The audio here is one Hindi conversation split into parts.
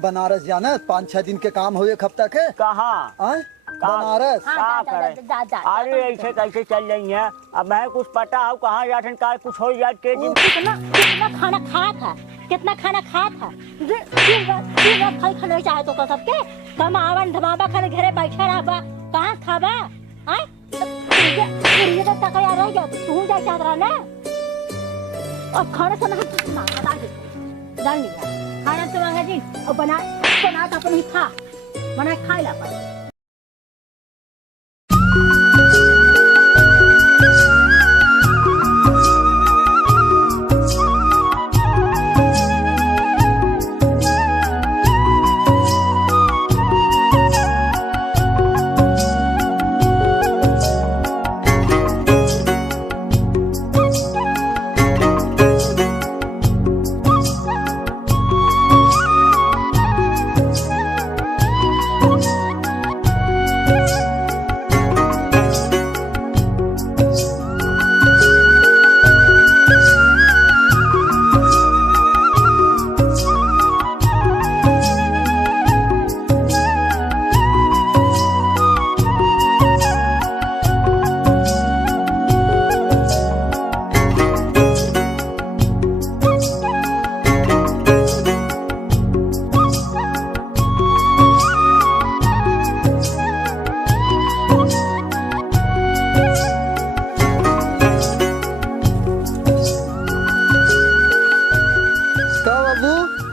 बनारस जाना 5-6 दिन के काम हुए एक हफ्ता के। कहाँ बनारस। क्या करे? अरे ऐसे कैसे चल रही है? अब मैं कुछ पता हो कहाँ जाते का कुछ हो जाए के दिन। कितना खाना खाया था, कितना खाना खाया था। तीन रात खाई खाने चाहे तो कर सबके कमावन धमावा खाने घरे बैठे रहा कहाँ खाबा आए ये तो तक यार रह गया तू जा चाहत रहा ना। और खाना से ना डाल नहीं खाना तो मांगा जी और बना तो अपन ही खा बना खा ला पर।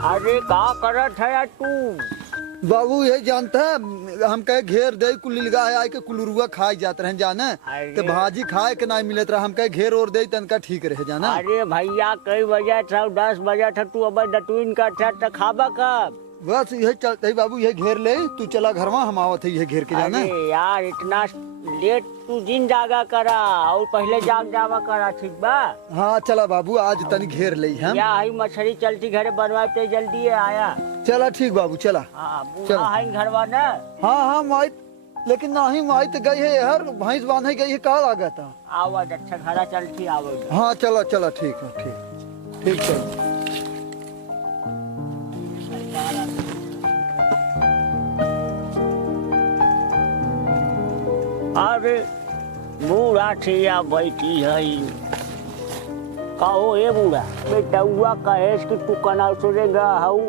अरे का करत है यार तू? बाबू यही जानता है हम कहे घेर दे कुल आए के कुलरुआ खाए जाते रहे जाना तो भाजी खाए के नहीं मिलत रहा हम कहे घेर और दे तनका ठीक रहे जाना। अरे भैया कई बजे था 10 बजे था तू अब डटून का था खाबा कब? बस यही चलते ही बाबू यही घेर ले तू चला घर में हम आवत है यही घेर के जाना। अरे यार इतना लेट तू जिन जागा करा और पहले जाग जावा करा ठीक बा। हाँ चला बाबू आज तनी घेर ले हम या हई मछली चलती घरे बनवा पे जल्दी आया। चला ठीक बाबू चला। हाँ बूढ़ा हई घरवा ना। हाँ माई लेकिन नहीं माई तो गई है यार भैंस बांधे गई है कल आ गया था। आवाज अच्छा घरा चलती आवाज। हाँ चला चला ठीक है ठीक ठीक चल। अरे बूढ़ा ठिया बैठी है कहो ये बूढ़ा बेटुआ कहेस कि तू कना सुनेगा हऊ।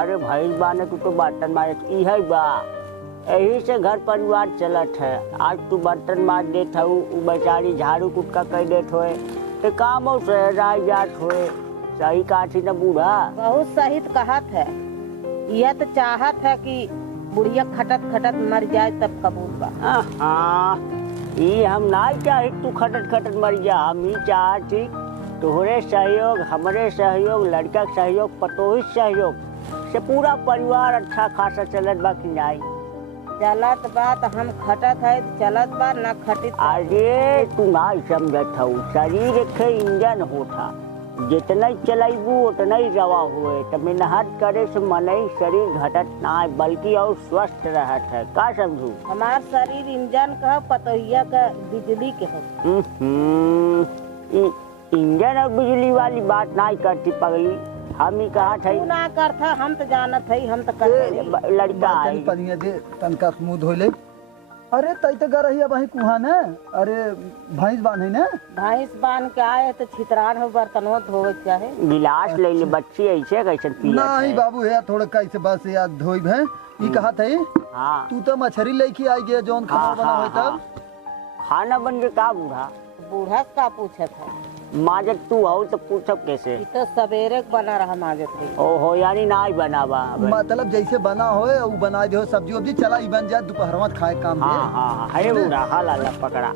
अरे भाई बाने तू तो बर्तन मारे है बा यही से घर परिवार चलत है। आज तू बर्तन मार देत हऊ बेचारी झाड़ू कुटका कर देत होए तो काम हो राय जात होए सही काठी न बूढ़ा। बहुत सही कहत है। यह तो चाहत है कि बुढ़िया खटत खटत मर जाए तब कबूल बा। हाँ ये हम नहीं चाहे तू खटत खटत मर जा। हम ही चाहती तोहरे सहयोग हमरे सहयोग लड़का के सहयोग पतोही सहयोग से पूरा परिवार अच्छा खासा चलत बा कि नहीं चलत बात हम खटत है चलत बा न खटित। अरे तू नहीं समझत हूँ शरीर एक इंजन होता जितना ही चलाइबू उतना ही रवा हुए तो मेहनत करे से मन ही शरीर घटत ना बल्कि और स्वस्थ रहत है का समझू। हमार शरीर इंजन का पतोहिया का बिजली के हो। इंजन और बिजली वाली बात नहीं करती पगली हम ही कहा था ना करता हम तो जानत है हम तो कर लड़का पनिया दे तनका मुंह धो ले। अरे तई तो गर रही वही कुहा न। अरे भैंस बांधे न भैंस बांध के आए तो छितरान हो बर्तनों धोवे चाहे गिलास ले ले बच्ची ऐसे कैसे पी नहीं बाबू है थोड़ा कैसे बस याद धोई भे ई कहा था। हाँ तू तो मछली लेके आई गया जोन खाना बना हो तब खाना बन के का बूढ़ा बूढ़ा का पूछत है माजत तू हो तो पूछब कैसे तो सवेरे बना रहा माजत है। ओहो यानी नहीं बनावा मतलब जैसे बना होए वो बना दे सब्जी वब्जी चला ही बन जाए दोपहर में खाए काम। हाँ अरे बूढ़ा हाला पकड़ा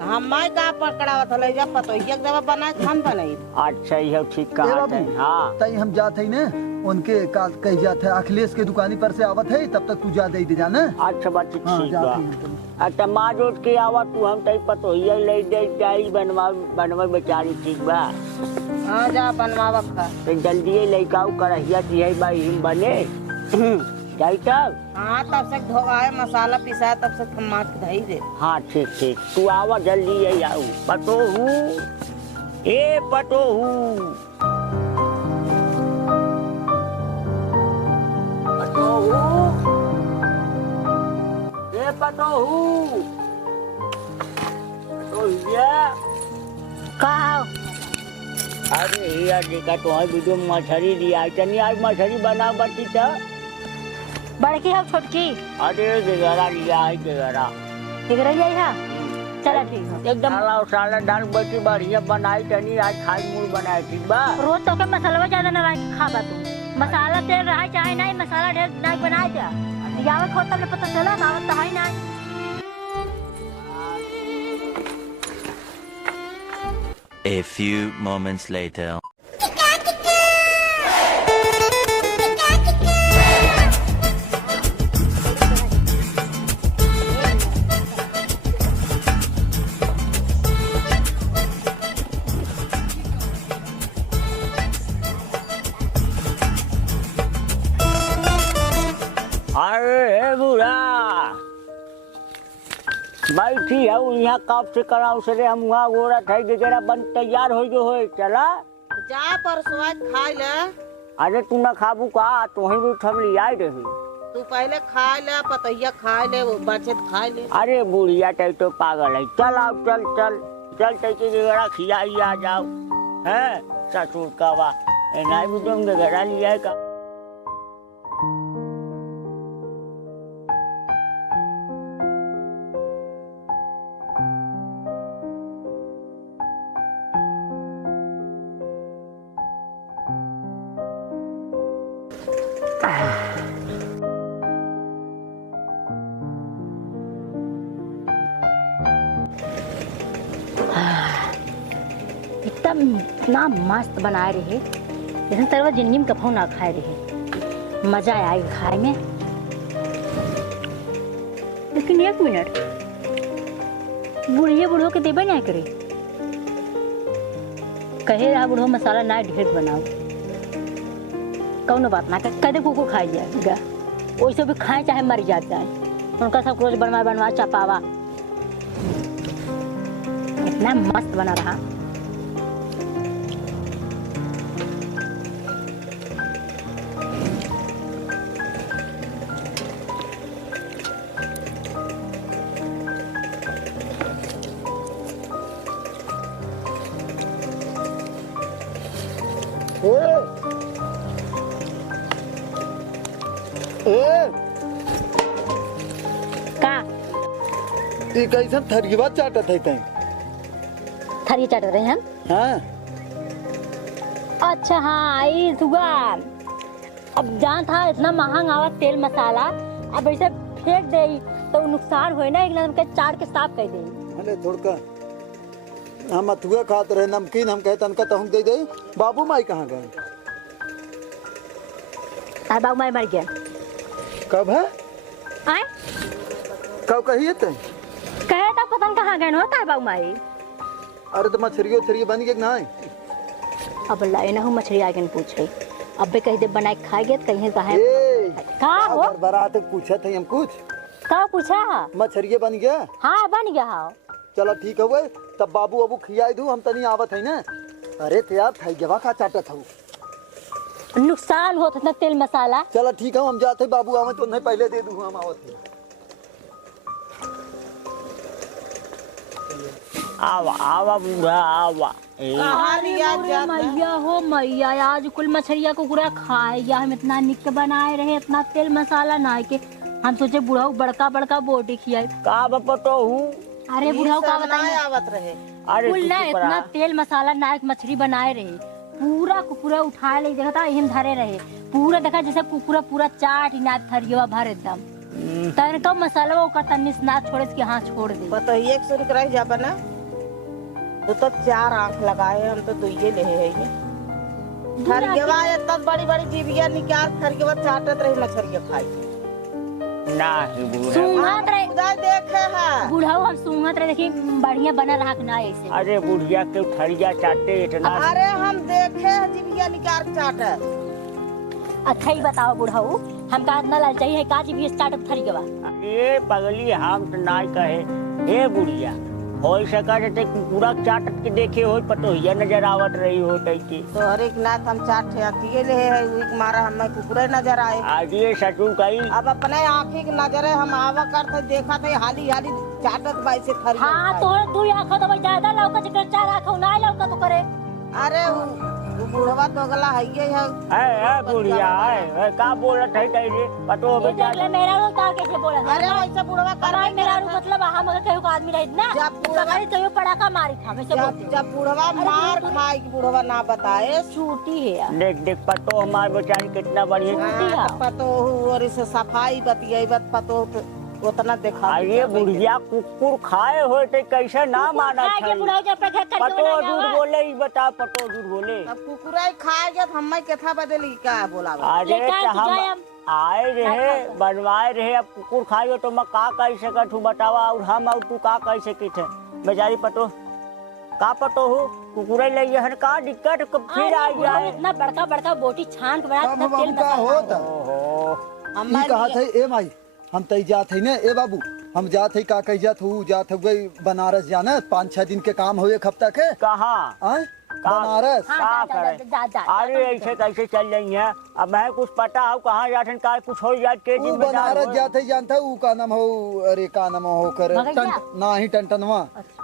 हम मैं का पकड़ावत हले जब पतोहिया के जब बनाए हम बनाई। अच्छा ये ठीक कहा है। हाँ तई हम जाते ही न उनके काल कही जाते है अखिलेश के दुकानी पर से आवत है तब तक तू जा दे जाना। अच्छा बात ठीक बा। अच्छा माजोट के आवा तू हम तई पतोहिया ले दे जाई बनवा बेचारी ठीक बा। हाँ जा बनवावा खा तो जल्दी लेकाऊ करहिया की है भाई हम बने जाई तब। हाँ तब से धोवाए मसाला पिसा तब से मार धई दे। हाँ ठीक ठीक तू आवा जल्दी आई आऊ पतोहू ए पतोहू पतोहू, ये पतोहू, पतोहिया। का अरे यार देखा तो है वीडियो मछली लिया तनी आज मछली बना बटी था। बड़की है छोटकी? अरे गेगरा लिया है गेगरा। गेगरा लिया है? चला ठीक है। एकदम साला दाल बटी बढ़िया बनाई तनी आज खाई मूल बनाई ठीक बा। रोज तो के मसाला ज्यादा ना रख खाबा तू। मसाला तेल रहा चाहे नहीं, मसाला ढेर नहीं बनाए जा। यावत होता ले पता चला नावत तो है नहीं। A few moments later. अरे बूढ़ा बैठी है यहाँ कब से कराऊ से हम वहाँ गोरा थे गेगरा बन तैयार हो जो है चला जा परसों आज खाई ले। अरे तू ना खाबू का तुही भी ठम लिया रही। तू पहले खाई ले, पतैया खाई ले, वो बचे खाई ले। अरे बुढ़िया तय तो पागल है। चल आओ चल चल चल तय के गेगरा खियाई आ जाओ है ससुर का वा नहीं भी तुम गेगरा लिया का। इतना मस्त बनाए रहे जैसे तरवा जिंदगी में कभी ना खाए रहे। मजा आएगा खाए में। लेकिन एक मिनट बुढ़िया बुढ़ो के देवे नहीं करे कहे रहा बुढ़ो मसाला ना ढेर बनाओ कौन बात ना कदे को खाई जाएगा। वैसे भी खाए चाहे मर जात जाए उनका सब रोज बनवा बनवा चपावा। इतना मस्त बना रहा। का ई कैसन थरिवा चाटत है तैं? थरी चाट रहे हैं हम। हाँ अच्छा हाँ ये सुगा अब जान था इतना महंगा आवा तेल मसाला अब ऐसे फेंक दे तो नुकसान होए ना। एक के चाट के साफ कर दे। अरे थोड़का हम अथुआ खात रहे नमकीन हम कहते तनका तो हम दे दे। बाबू माई कहाँ गए? बाबू माई मर गया। कब है? आए कब कहिए तैं? कहे तो पतंग कहाँ गए होता है बाबू माई। अरे तो मछरियो थरियो बन गए ना? अब लाई ना हो मछली आगे पूछ रही अब कहीं दे बनाए खाएगे तो कहीं कहा का हो बरात पूछा था हम कुछ का पूछा मछरिये बन गया। हाँ बन गया हाँ। चलो ठीक है तब बाबू अबू खियाई दू हम तनी आवत है ना। अरे तो यार थई जवा खा चाटत हूँ नुकसान होता इतना तेल मसाला। चलो ठीक है हम जाते बाबू आवत तो नहीं पहले दे दू हम आवत है। आवा आवा बूढ़ा आवा। मैया हो मैया आज कुल मछलिया को पूरा खाए या हम इतना निक बनाए रहे इतना तेल मसाला ना के हम सोचे बुढ़ा बड़का बड़का बोटी खियाए का बपतो हूँ। अरे बुढ़ा का बताइए आवत रहे। अरे कुल ना इतना तेल मसाला ना मछली बनाए रहे पूरा कुकुरा उठा ले देखा था यही धरे रहे पूरा देखा जैसे कुकुरा पूरा चाट ना थरिया भर एकदम तन का मसाला ओकर तनिस ना छोड़े के हाथ छोड़ दे। पतैया के शुरू कराई जा बना तो 4 आंख लगाए हम तो दुइये ले है थरगेवा इतना बड़ी बड़ी जीविया निकाल थरगेवा चाटत रही मछरिया खाई ना ही बूढ़ा सूंघत रहे उधर देखे है बुढ़ाऊ हम सूंघत रहे देखिए बढ़िया बना रहा कि ना ऐसे। अरे बुढ़िया के थरिया चाटे इतना। अरे हम देखे है जीविया निकाल चाटत। अच्छा ही बताओ बुढ़ाऊ हम का इतना लाल चाहिए का जी भी स्टार्टअप थरी के बाद ये पगली हम तो ना कहे हे बुढ़िया हो सका जैसे पूरा चाटत के देखे हो पटोहिया नजर आवत रही हो तैके तो हर एक नाथ हम चाट अतिये ले है एक मारा हमें कुकुरे नजर आए। आज ये सचू कही अब अपने आँखी की नजरे हम आवा करते देखा थे हाली हाली चाटत बाई से थरी। हाँ तो तू आंखों तो भाई ज्यादा लौका जिकर चार आंखों ना लौका तो करे। अरे वो बुढ़वा दोगला है ये है। ए बुढ़िया है का बोलत है तैरे पटो ये देख ले मेरा रो तार कैसे बोला। अरे वैसे बुढ़वा कर कराई मेरा रो मतलब हम अगर कहीं को आदमी रहित ना जब बुढ़वा- कहीं तो पटाखा मारी था वैसे बोलते। जब बुढ़वा मार खाए कि बुढ़वा ना बताए छूटी है यार। देख देख पटो हमार बेचारी कितना बढ़िया हाँ, तो पतो और इसे सफाई बतियाई बत पतो उतना देखा। अरे बुढ़िया कुकुर खाए हो तो कैसे ना माना खाए के बुढ़ाऊ जब घर करके पटो बना झूठ जावा। बोले ही बता पटो झूठ बोले। अब कुकुरा खाएगा तो हमें केथा बदली क्या बोला। अरे लेकिन तो तुझे हम हम- आए रहे बनवाए रहे अब कुकुर खाइयो तो मैं का कह सकत हूँ बतावा और हम और तू का कह सकत है बेचारी पटो का पटो हो कुकुर ले हन का दिक्कत कब फिर आ अरे बुढ़ाऊ जाए। इतना बड़का बड़का बोटी छान के बना काम तब तेल बाबू का मसाला होता ओहो ई कहा थे ए माई हम तई जात है ने ए बाबू हम जात है का कह जात हूँ जात हो गई बनारस जाना 5-6 दिन के काम हो एक हफ्ता के कहाँ आए बनारस हाँ, का जा, करे जा, जा, जा, अरे ऐसे कैसे चल रही है अब मैं कुछ पता हो कहाँ जाते का कुछ हो जाए के वो जिम्मेदार बनारस हो। जाते जानता वो का नाम हो अरे का नाम हो कर भगैया? ना ही टंटनवा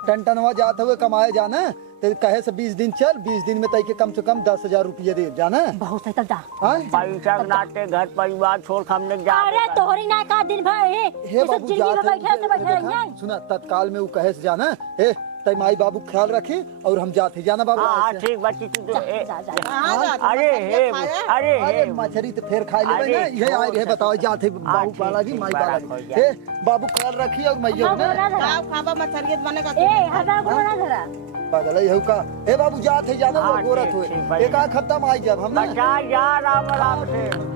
टंटनवा जाते हुए कमाए जाना तो कहे से 20 दिन चल 20 दिन में तय के कम से कम 10,000 रुपये दे जाना बहुत है तब जा। हाँ? पैसा नाते घर परिवार छोड़ के हमने जा अरे तोहरी ना का दिन भर है हे बाबू जिंदगी में बैठे तो बैठे देखा, रहिए। सुना तत्काल में वो कहे से जाना हे तय माई बाबू ख्याल रखी और हम जाते जाना बाबू हाँ ऐसे। ठीक बच्ची तू जा, ए- जा, जा। कहाँ जाते अरे मछलियाँ हे खाए? अरे अरे हे मछली तो फिर खा लेबै ना अरे, ये आए रहे बताओ जाते बाबू ठीक, बाला जी ठीक, माई बड़ा बाला हो जी जाए। हे बाबू ख्याल रखी और मैयो हम ना बोला जरा। खाओ खाबा मछलियत बनेगा। ए हमारा को बना जरा। पागल है का हे बाबू जाते जाना हाँ, वो गोरत ठीक, हुए ठीक, बढ़िया। एक आध हफ्ता में आई जब हम ना बचा जा राम राम से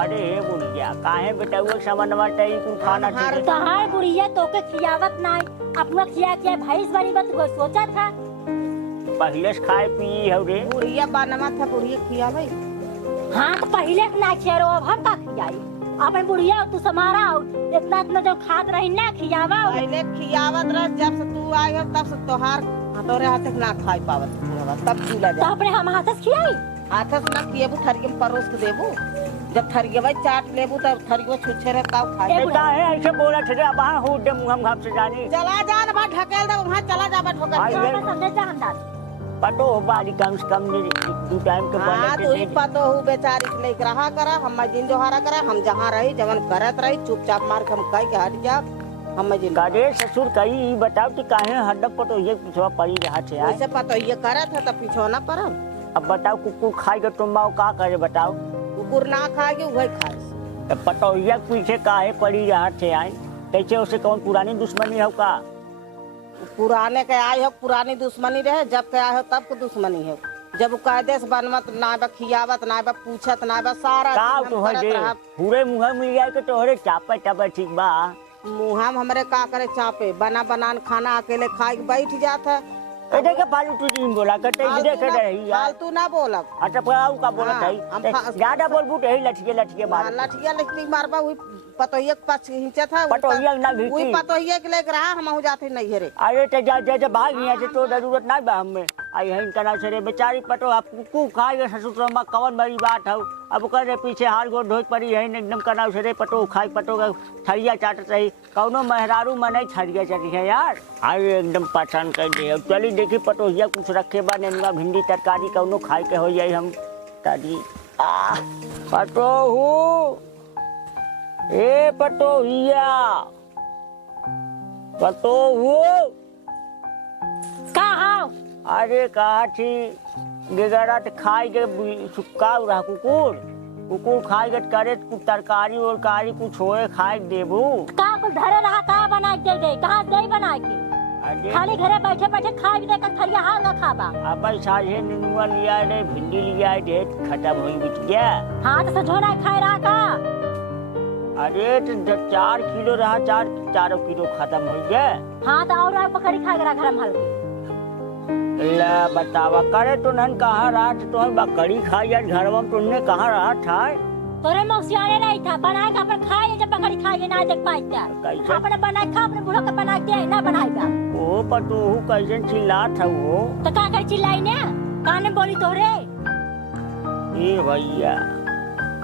अरे हे बुढ़िया काहे बेटा वो समनवा तई कुल खाना चाहिए तहार बुढ़िया तोके खियावत ना अपना खिया के भैंस बनी बत को सोचा था। पहले से खाए पी हो रे बुढ़िया बानमा था बुढ़िया खिया भाई। हाँ तो पहले से ना खिया रो अब हम का खियाई अपन बुढ़िया तू समारा इतना इतना जो खात रही ना खियावा पहले खियावत रह जब से तू आई हो तब से तोहार हथौरे हाथ तक ना खाई पावत बुढ़वा तब चूल्हा तो जा अपने हम हाथ से खियाई। हाथ से ना खिएबू थरिये में परोस के देबू जब थरिये चाट लेबू तब थरिये छुच्छे रह तब खाई। ए, काहे ऐसे बोला थे अब वहां हो दे मुंह हम से जानी चला जा ना ढकेल दे वहाँ चला जा बा ठोकर आई के। वे। तो संदेशा हम डाल पटो हो बारी कम से कम दू टाइम के हाँ बने तो ही पतो हूँ बेचारी के लेके रहा करा हम दिन जोहारा करा हम जहाँ रही जवन करत रही चुपचाप मार के हम कह के हट जा हम जिन कारे ससुर कई ई बताओ कि काहे हड्डप पटो ये पिछवा पड़ी रहा छे आए वैसे पतो ये करत है तो पीछो ना परम अब बताओ कुकुर खाई के तुम का करे बताओ कुकुर ना खाएगी वही खाए। तो पटो ये पीछे काहे पड़ी रहा छे आए कैसे उसे कौन पुरानी दुश्मनी हो का पुराने के आए हो पुरानी दुश्मनी रहे जब के आए हो तब के दुश्मनी है जब वो कायदे से बनवत ना बा खियावत ना बा पूछत ना बा सारा का चीज तो हम है करत जे रहा। पूरे मुंह मिल जाए के तोहरे चापा चापा ठीक बा मुँह हम हमरे का करे चापे बना बनान खाना अकेले खाए के बैठ जात है। ए देखे फालतू चीज बोला करते देखे रही यार फालतू ना बोलब अच्छा पढ़ाऊ का बोला हाँ, हम था ज्यादा बोलबू तो यही लठिए लठिए मार लठिया लिखती मारबा हुई पतोहिया के पास खींचा था पटोहिया ना घींची। वही पतोहिया के लेके रहा हम जाते नहीं हेरे। अरे तो जा जा भाग यहाँ से तो जरूरत नहीं बा हमें आई है इनका ना सरे बेचारी पटो आप कुकू खाएगा ससुर तो हम कवन बड़ी बात है अब कर रे पीछे हाल गोड़ धोई पड़ी है एकदम कना सरे पटो खाई पटो का थरिया चाटत रही कौनो मेहरारू में नहीं थरिया चटी है यार अरे एकदम पसंद कर दे चली देखी पटोहिया कुछ रखे बा नेनुआ भिंडी तरकारी कौनो खाई के हो जाए हम ताजी पटोहू ए पटोहिया पटोहू कहा अरे कहा थी गिगड़त खाई के सुक्का रहा कुकुर कुकुर खाई के करे कुछ तरकारी और कारी कुछ होए खाए देबू का कुछ धरे रहा का बना के दे कहाँ दे बना के अरे खाली घरे बैठे बैठे खा भी देकर थरिया हाल ना खाबा। अब साझे नेनुआ लिया रे भिंडी लिया रे खत्म हो बिट गया हाँ तो सजोना खाए रहा का अरे तो 4 किलो रहा 4 किलो खत्म हो गया हाँ तो और बकरी खा के घर में हल्की ला बतावा करे तो नन कहाँ रहा तो बकरी खाई यार घर में तुमने कहाँ रहा था तोरे मौसियाने नहीं था बना के अपन खाए जब बकरी खाएंगे ना देख पाए क्या कैसे? अपने बना खा अपने बूढ़ों का बना के ना बनाएगा ओ पतोहू कैसे चिल्लात है वो? तो का कर चिल्लाई ने कान में बोली तोरे ए भैया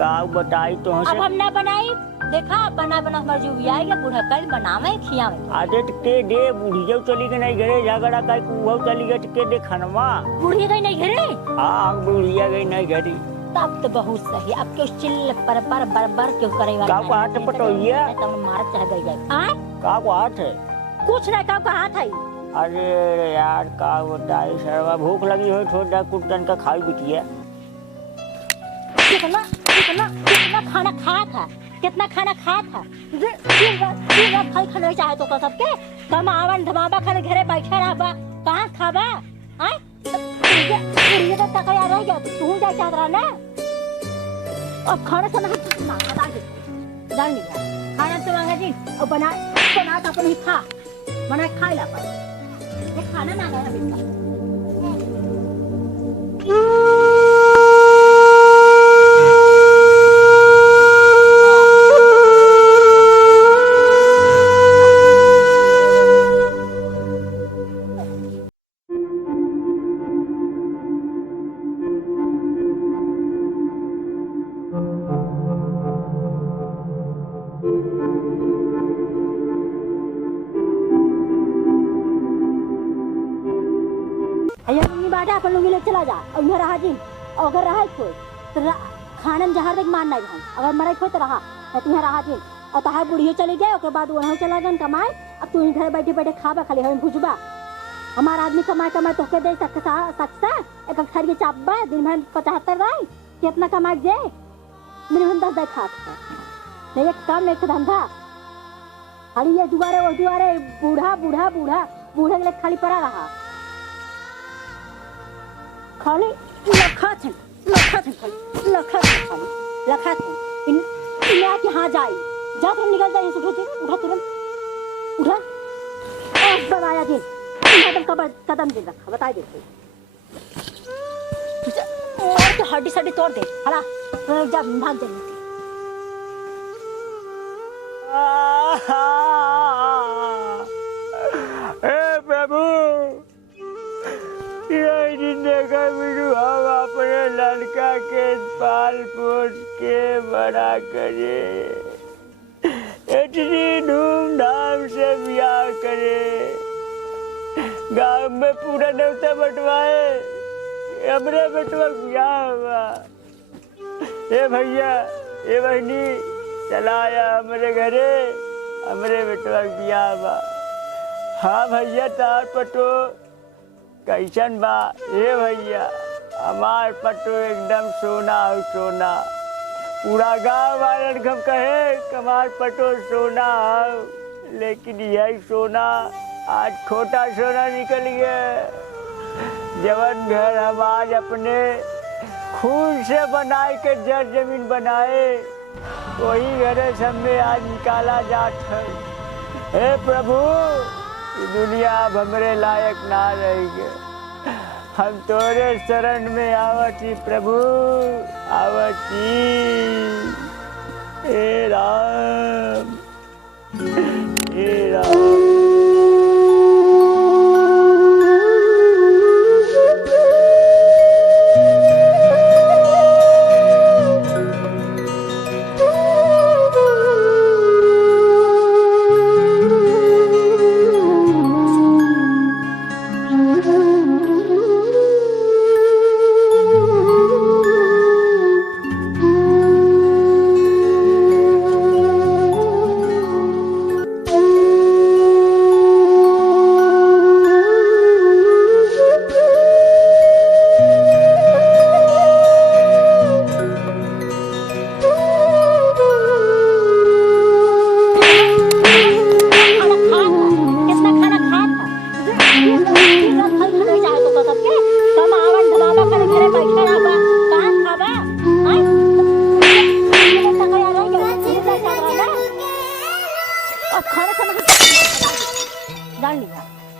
का बताई तो अब हम ना बनाई देखा बना बना हमार जो आएगा बूढ़ा कल बनावे खियावे आदत के दे बुढ़िया चली के नहीं घरे झगड़ा का कुहो चली गए के दे खनवा। बुढ़िया गई नहीं घरे हाँ बुढ़िया गई नहीं घरी। तब तो बहुत सही अब क्यों चिल्ल पर बर क्यों करे वाला का को हाथ पटोइया? तब मार चाह गई आ का को हाथ है? कुछ ना का हाथ है अरे यार का बताई सरवा भूख लगी हो छोटा कुटन का खाई बिटिया। कितना कितना कितना खाना खाया था कितना खाना खाया था दिन रात खाई खाने चाहे तो का सबके कमावन धमाबा खाने घरे बैठे रहबा कहाँ खाबा आय ये तो तकया रह गया तू जा चाह रहा ना अब खाना से मांगा जान लिया खाना तो मांगा जी और बना तो अपन ही खा बना खा ला पर खाना मांगा है बेटा अपन लोग मिले चला जा और यहाँ रहा जी और अगर रहा कोई तो खाने में जहर देख मारना है अगर मरे कोई तो रहा तो यहाँ रहा जी और तहार बुढ़ियो चली गए उसके बाद वहाँ चला गन कमाए अब तू घर बैठे बैठे खाबा खाली हमें भुजबा हमारा आदमी कमाए कमाए तो के दे सकता एक खर के चापबा दिन भर 75 राय कितना कमाए दे मिनिमम 10 खा नहीं एक काम एक धंधा खाली ये दुआरे वो दुआरे बूढ़ा बूढ़ा बूढ़ा बूढ़े के खाली पड़ा रहा खाली लखा थे खाली लखा थे इन आके हाँ जाए जा तुरंत निकल जाए उठा तुरंत उठा और बताया दिन कदम दिन रखा बता देते तो हड्डी सड्डी तोड़ दे हला जा भाग जाए प्रभु यही दिन देखा बिरु हम अपने लड़का के पाल पोस के बड़ा करे इतनी धूमधाम से ब्याह करे गांव में पूरा न्योता बंटवाए हमरे बेटवा ब्याह हुआ। ए भैया ए बहनी चलाया हमारे घरे हमारे बेटवा ब्याह हुआ। हाँ भैया तार पटो कैसन बा? ए भैया हमार पटो एकदम सोना हो सोना पूरा गांव वालन हम कहे कमार पटो सोना हो लेकिन यही सोना आज खोटा सोना निकल गया। जवन घर हम आज अपने खून से बनाए के जड़ जमीन बनाए वही घर में आज निकाला जात है। हे प्रभु दुनिया अब हमरे लायक ना रहेगी हम तोरे शरण में आवती प्रभु आवती। हे राम हे राम।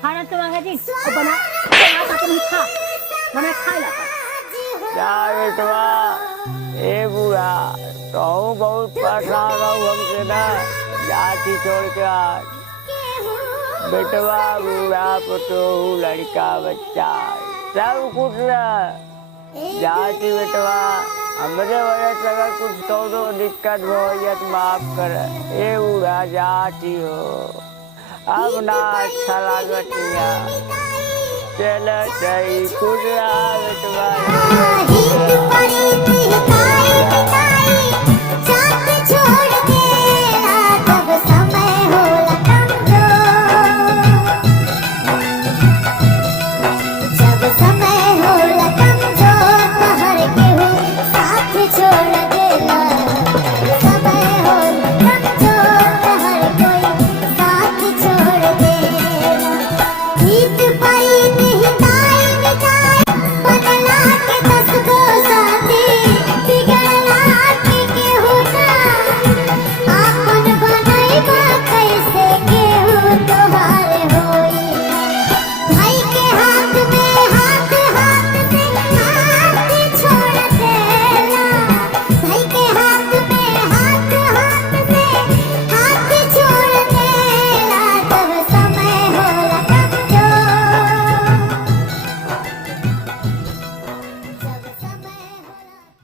खाना तो मांगा जी बना खा ला क्या बेटवा ए बुआ कहूँ बहुत परेशान रहूँ हमसे ना जाती छोड़ के आज बेटवा बूढ़ा पटो लड़का बच्चा सब कुछ जाती बेटवा हमरे वजह से अगर कुछ तो दिक्कत हो तो माफ कर ये बूढ़ा जाती हो अब ना अच्छा लागत चल सही खुश बेटवा